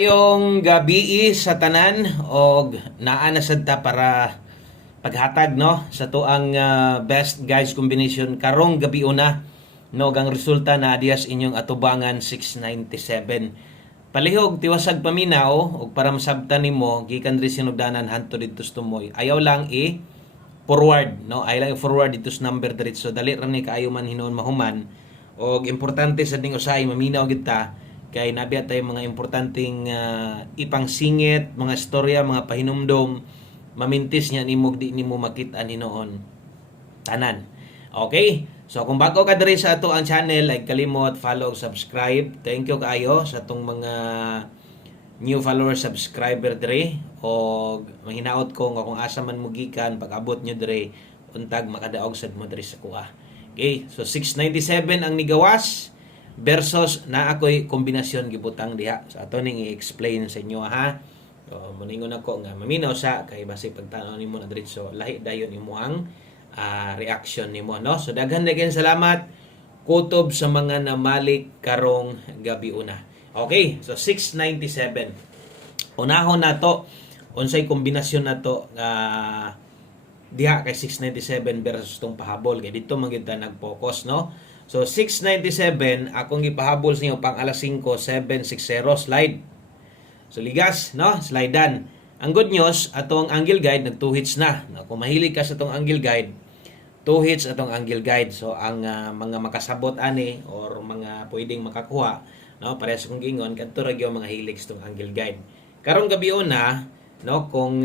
Yung gabi sa tanan og naa na sad ta para paghatag no sa tuang best guys combination karong gabi una no gang resulta na dias inyong atubangan 697. Palihog tiwasag paminaw og para masabtan nimo gikan diri sinugdanan hanto didto sa tumoy. Ayaw lang forward no ay lang forward dito sa number diretso dali ra ni kaayo man hinuon mahuman og importante sa ding usahay maminaw gid ta kay nabiya tayo mga importanteng ipangsingit, mga istorya, mga pahinumdom, mamintis niya nimo di nimo makita hinoon tanan. Okay? So kung bago ka diri sa ato ang channel, like kalimot, follow, subscribe. Thank you kaayo sa atong mga new follower subscriber diri og manghinaot ko nga kung asa man mo gikan pag-abot nyo diri untag makadaog sad mo diri sa kuha. Okay? So 697 ang nigawas versus na ako'y kombinasyon gibutang diha. So ato ning i-explain sa inyo ha. So moningon ako nga maminaw sa kay base pagtanaw nimo na diretso lahi dayon imuhang reaction nimo no. So daghan daghang salamat kutob sa mga namalik karong gabi una. Okay, so 697. Unahon nato unsay kombinasyon nato diha kay 697 versus tong pahabol kay dito man gyud ta nag-focus no. So 697 akong gipahabol sa inyo pang alas 5 760 slide. So ligas no, slidean. Ang good news atong angle guide nag 2 hits na. No, kung mahilig ka sa atong angle guide, 2 hits atong angle guide. So ang mga makasabot ani or mga pwedeng makakuha no parehas kong gingon kadto ra gyud mga hilig sa atong angle guide. Karong gabi una no kung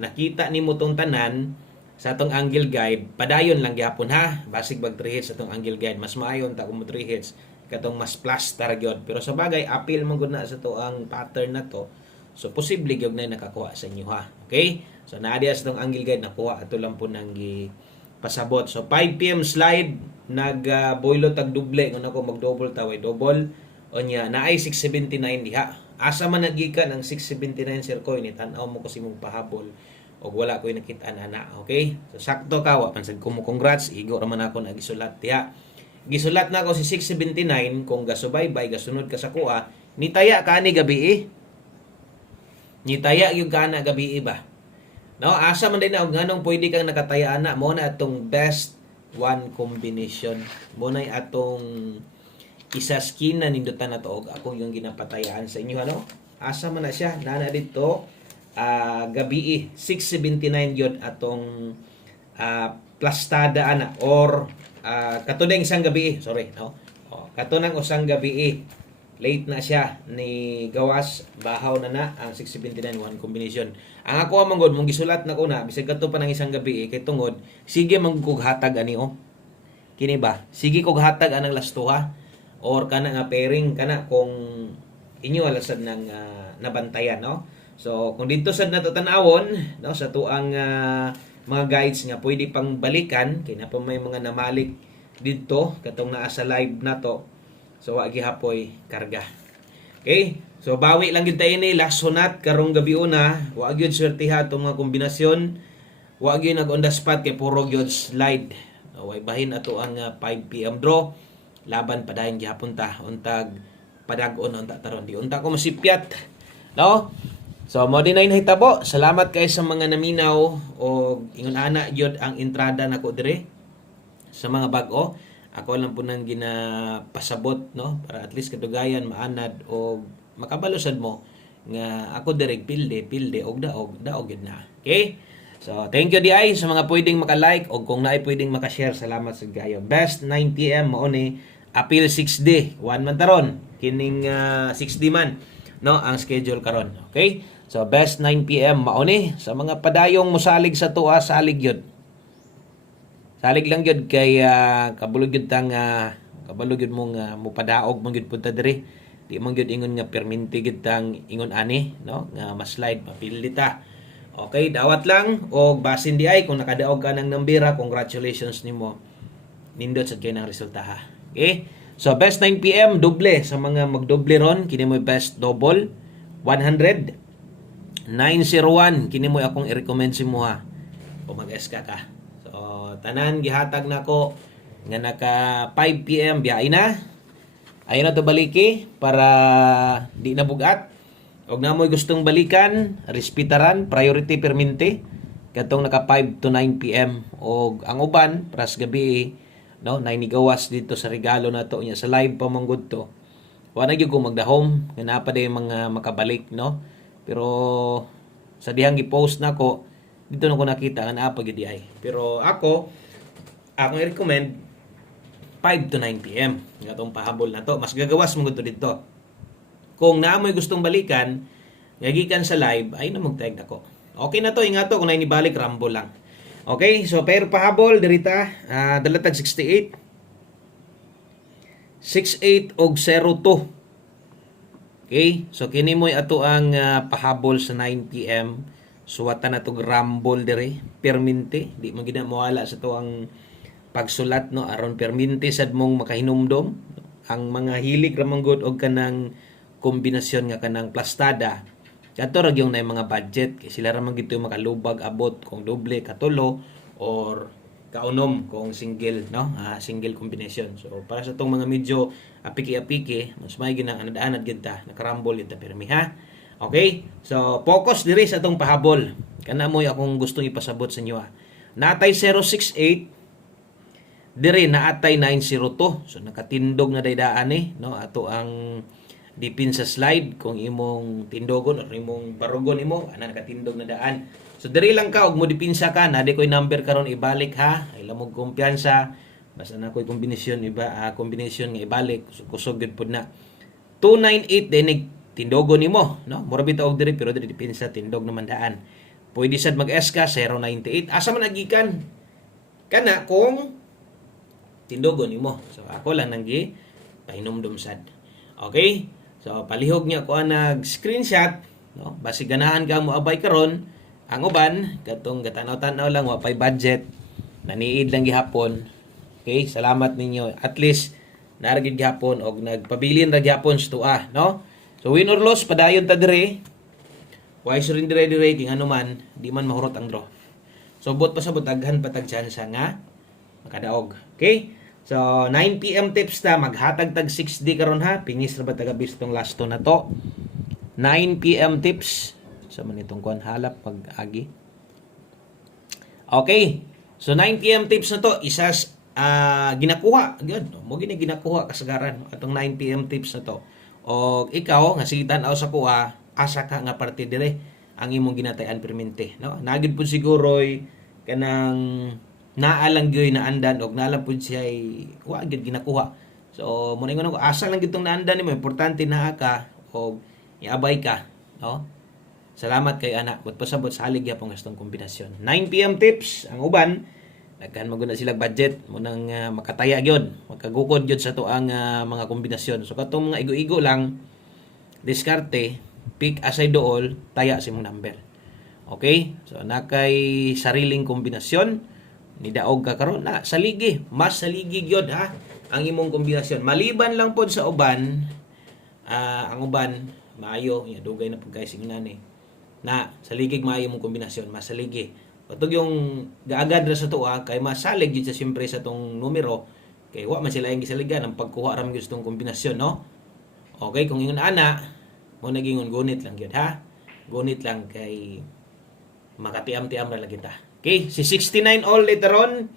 nakita nimo tong tanan sa atong angle guide, padayon lang gyapon ha. Basig bag 3 hits atong angle guide. Mas maayon ta kung 3 hits katong mas plus tar gyud. Pero sa bagay appeal man gud na sa to ang pattern na to. So posible gyud na nakakuha sa inyo ha. Okay? So naa diya sa atong angle guide nakuha ato lang po nang pasabot. So 5 PM slide nag boilo tag doble kun ako mag double taway double onya naay 679 diha. Asa man nagikan ang 679 sir ko ni tan-aw mo kasi mong pahabol og wala ko'y nakita ana. Okay? So sakto ka wa pansad ko mo congrats igo ra man ako nagisulat diha. Gisulat na ako si 679 kung gasubaybay gasunod ka sa kuha nitaya ka ni gabi nitaya gyud ka na gabi ba. No, asa man din na og nganong pwede kang nakataya ana mo na atong best one combination. Mo na atong isa skin na nindutan na to og ako yung ginapatayaan sa inyo ano. Asa man na siya nana dito gabi 679 yun atong plastada ana or katunang isang gabi sorry no katunang usang gabi late na siya ni gawas bahaw na ang 679 one combination. Ang ako manggod mong gisulat na ko na bisag kadto pa ng isang gabi kay tungod sige manggug hatag ani kini ba sige kog hatag anang lastuha or kana nga pairing kana kung inyo alasad ng nabantayan no. So kung dito sad nato tan-awon no sa tuang mga guides nga pwede pang balikan kay na pa may mga namalik dito katong naa sa live nato. So wa gihapoy karga. Okay? So bawi lang gyud ta ini last sunat karong gabi una, wa gyud swertiha tong mga kombinasyon. Wa gyud nag on the spot kay puro gyud slide. Way bahin ato ang 5 PM draw. Laban padayon gihapon ta untag padag-on unta taron di unta ko masipyat. No? So mo din ay nahitabo. Salamat kay sa mga naminaw o ingon ana gyud ang entrada nako dire sa mga bag-o. Ako lang po nang ginapasabot no para at least kadugayan maanad o makabalusad mo nga ako direk pilde og daog gid na. Okay? So thank you di ay sa mga pwedeng maka-like o kung naay pwedeng maka-share salamat sa gayo. Best 9 PM mao ni appeal 6D. One man taron kining 6D man no ang schedule karon. Okay? So best 9 PM mao ni sa mga padayong mosalig sa tuwa salig gyud. Salig lang gyud kay kabulog gyud tang kabulog gyud mo nga mopadaog man gyud punta diri. Di man gyud ingon nga perminti gyud tang ingon ani no nga ma-slide mapilita. Okay, dawat lang og basin di ay kung nakadaog ka ng nambira, congratulations nimo. Nindot sad kay nang resulta ha. Okay? So best 9 PM doble sa mga magdoble ron kini mo best double 100 901 kini mo akong i-recommend si mo ha. O mag-SK ka. Tanan gihatag nako nga naka 5 PM biyahe na. Ayun na to baliki para di na bugat. Og namoy gustong balikan, respetaran, priority permente katong naka 5 to 9 PM og ang uban pras gabi no nainigawas dito sa regalo nato nya sa live pa manggod to. Wa na gyud ko magdahom nga naa pa day mga makabalik no. Pero sa dihang gi-post nako dito na ko nakita nga naa pa gyud ay. Pero ako i-recommend 5 to 9 PM nga tong pahabol na to. Mas gagawas mo to dito. Kung naamoy gustong balikan, gagikan sa live, ay na magtag ako. Okay na to, ingat to, kung na inibalik, rambo lang. Okay, so pero pahabol, dirita, dalatag 68. 68 og 02. Okay, so kini mo'y ato ang pahabol sa 9 PM. Suwatan na to rumble dire, perminti. Di mo gina mawala sa to ang pagsulat, no? Aron perminti sad mong makahinumdom. Ang mga hilig ramang good og kanang kombinasyon nga kanang plastada. Kato ra gyung na mga budget kay sila ra man gito makalubag abot kung doble katulo or kaunom kung single no single combination. So para sa tong mga medyo apiki-apiki mas may ginaan-anad gyud ta nakarambol ita pirmi ha. Okay? So focus diri sa tong pahabol. Kana mo akong gustong ipasabot sa inyo ha. Natay 068 diri naatay 902. So nakatindog na daydaan no ato ang dipin sa slide kung imong tindogon o imong barugon imo ana nakatindog na daan. So diri lang ka og mo dipinsa ka na di koy number karon ibalik ha. Ay lamog kumpiyansa basta na koy kombinasyon kombinasyon nga ibalik kusog gid pud na. 298 dinig tindogon nimo no. Mura bitaw og diri pero diri dipinsa tindog naman daan. Pwede sad mag-S ka 098 asa man nagikan kana kung tindogon nimo. So ako lang nang gi pahinumdum sad. Okay? So palihog niya ko nag-screenshot, no? Basi ganahan ka mo abay karon, ang uban katong gatanaw-tanaw lang wa pay budget, naniid lang gihapon. Okay? Salamat ninyo. At least naragid gihapon og nagpabilin ra gihapon sa tuwa, no? So win or loss padayon ta dire. Why rin dire king ano man, di man mahurot ang draw. So bot pa sa butaghan patag chance nga makadaog. Okay? So, 9 PM tips ta, maghatag tag 6D karon ha. Pingis ra ba taga bistong last to na to. 9 PM tips. Sa man itong kuan halap pag agi. Okay. So 9 PM tips na to, isas ginakuha, gyud. Mo gini ginakuha kasagaran atong 9 PM tips na to. O ikaw nga sitan aw sa kuha, asa ka nga parte dire ang imong ginatayan permente, no? Nagid pud siguroy kanang naalang gyoy na andan og naalang pud siya ay wa gid ginakuha. So mo ningon ko asa lang gitong naandan nimo importante na ka og iabay ka, no? Salamat kay ana but pasabot sa halig yapon gastong kombinasyon. 9 PM tips ang uban daghan maguna sila budget mo nang makataya gyud, makagukod gyud sa to ang mga kombinasyon. So katong mga igo-igo lang diskarte, pick aside dool, taya sa imong number. Okay? So nakay sariling kombinasyon nidaog ka karon na saligi mas saligi gyud ha ang imong kombinasyon maliban lang pod sa uban ang uban maayo ya dugay na pud guys inani na saligig maayo mong kombinasyon mas saligi patog yung gaagad ra sa tuwa kay masalig gyud sa siyempre sa tong numero kay wa man sila ang gisaligan ang pagkuha ra gustong kombinasyon no. Okay kung ingon ana mo nagingon gunit lang gyud ha gunit lang kay makatiam-tiam ra lang kita. Okay, si 69 all later on,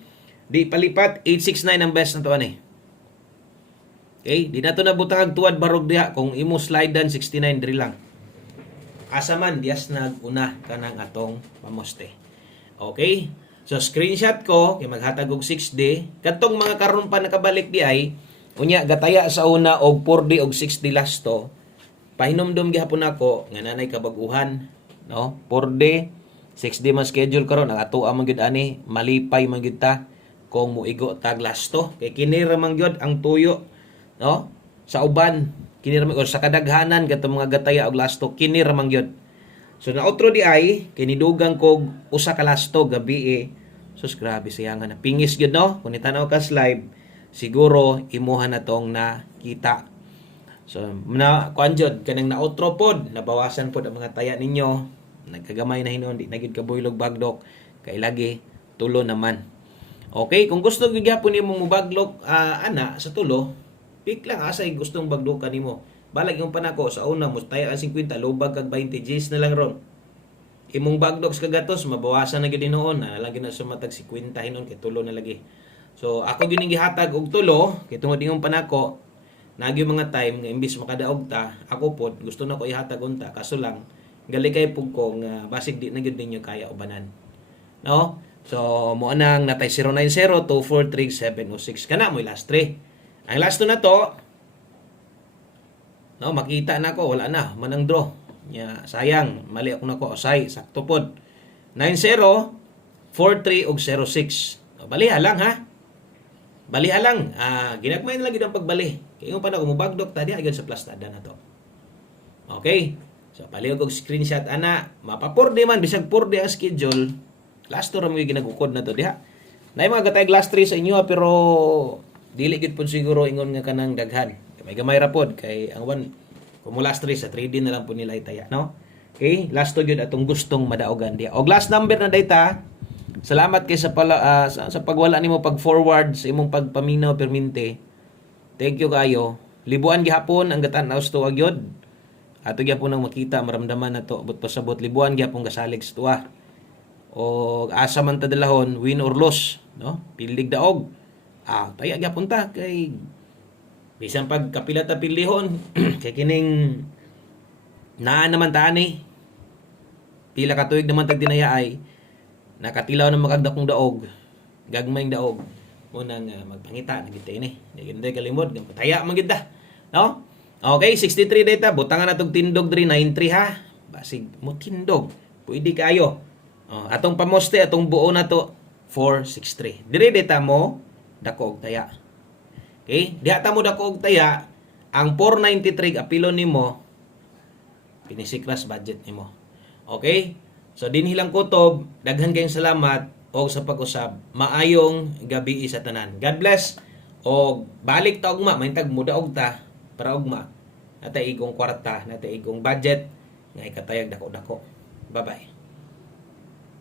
di palipat, 869 ang best na to ani. Okay, di na to nabutang tuwad barog diha kung imo slide dan 69 diri lang. Asa man dias naguna kanang atong pamoste. Okay? So screenshot ko kay maghatag og 6D, kadtong mga karon pa nakabalik di ay unya gataya sa una og 4D og 6D last to. Pahinumdum gihapon ako nga nanay kabaguhan, no? 4D 6D man schedule karon ang ato man gyud ani malipay man gyud ta kung muigo tag last to kay kini ra man gyud ang tuyo no sa uban kini ra man sa kadaghanan katong mga gataya og last to kini ra man gyud. So na outro di ay kini dugang kog usa ka last to gabi sus grabe sayangan na pingis gyud no kun itanaw ka live siguro imuha na tong nakita. So na kuan jud kanang na outro pod nabawasan pod ang mga taya ninyo nagkagamay na hinon di na gid kabuylog bagdok kay lagi tulo naman. Okay kung gusto gyud gyapon nimo mo baglok ana sa tulo pick lang asay gustong bagdokan nimo Balag yung panako sa una mo tayo ang 50 lubag kag 20 Gs na lang ron. Imong bagdogs kagatos mabawasan na gid noon na lang gina sumatag 50 hinon kay tulo na lagi. So ako gyud ning gihatag og tulo kay tungod ingong panako nagi mga time nga imbis makadaog ta ako pod gusto na ko ihatag unta kaso lang gali kay pug ko nga basig di na gyud ninyo kaya ubanan. No? So mo anang natay 090-243-706 kana mo last 3. Ang last 2 na to no makita na ko wala na manang draw. Nya sayang mali ako nako osay sakto pod 90 43 ug 06 baliha lang ha baliha lang ginagmay na lang gid ang pagbali kay yung pa na kumubagdok tadi agad sa plastada na to okay so palihog og screenshot ana mapaporde man bisag porde ang schedule last to ra mo ginagukod na to diha nay mga gatay last 3 sa inyo pero dili gid pud siguro ingon nga kanang daghan may gamay ra pod kay ang one kung last 3 sa 3D na lang po nila itaya, no? Okay, last to yun atong gustong madaogan diya. Og last number na data, salamat kay sa sa pagwala nimo pag forward sa imong pagpaminaw perminte. Thank you kayo. Libuan gihapon ang gatan-aw to agyod. Ato gyapon nang makita maramdaman na to but pasabot libuan gyapon gasalig sa tuwa. O asa man ta dalahon win or loss, no? Pilig daog. Taya gyapon ta kay bisan pag kapila ta pilihon kay kining naa naman tani pila ka tuig naman tag dinayaay nakatilaw na magagdakong daog gagmayng daog unang magpangita na gitay ni hindi kalimod pataya man gid ta no okay 63 data butangan natog tindog diri 93 ha basig mo tindog pwede kayo atong pamoste atong buo na to 463 diri data mo dako og taya. Okay? Diha ta mo dako og taya, ang 493 apilo nimo pinisikras budget nimo. Okay? So dinhi lang kutob, daghan kayong salamat og sa pag-usab. Maayong gabi sa tanan. God bless. Og balik ta ugma, mahintag muda og ta para ugma. Natay igong kwarta, natay igong budget nga ikatayag dako-dako. Bye-bye.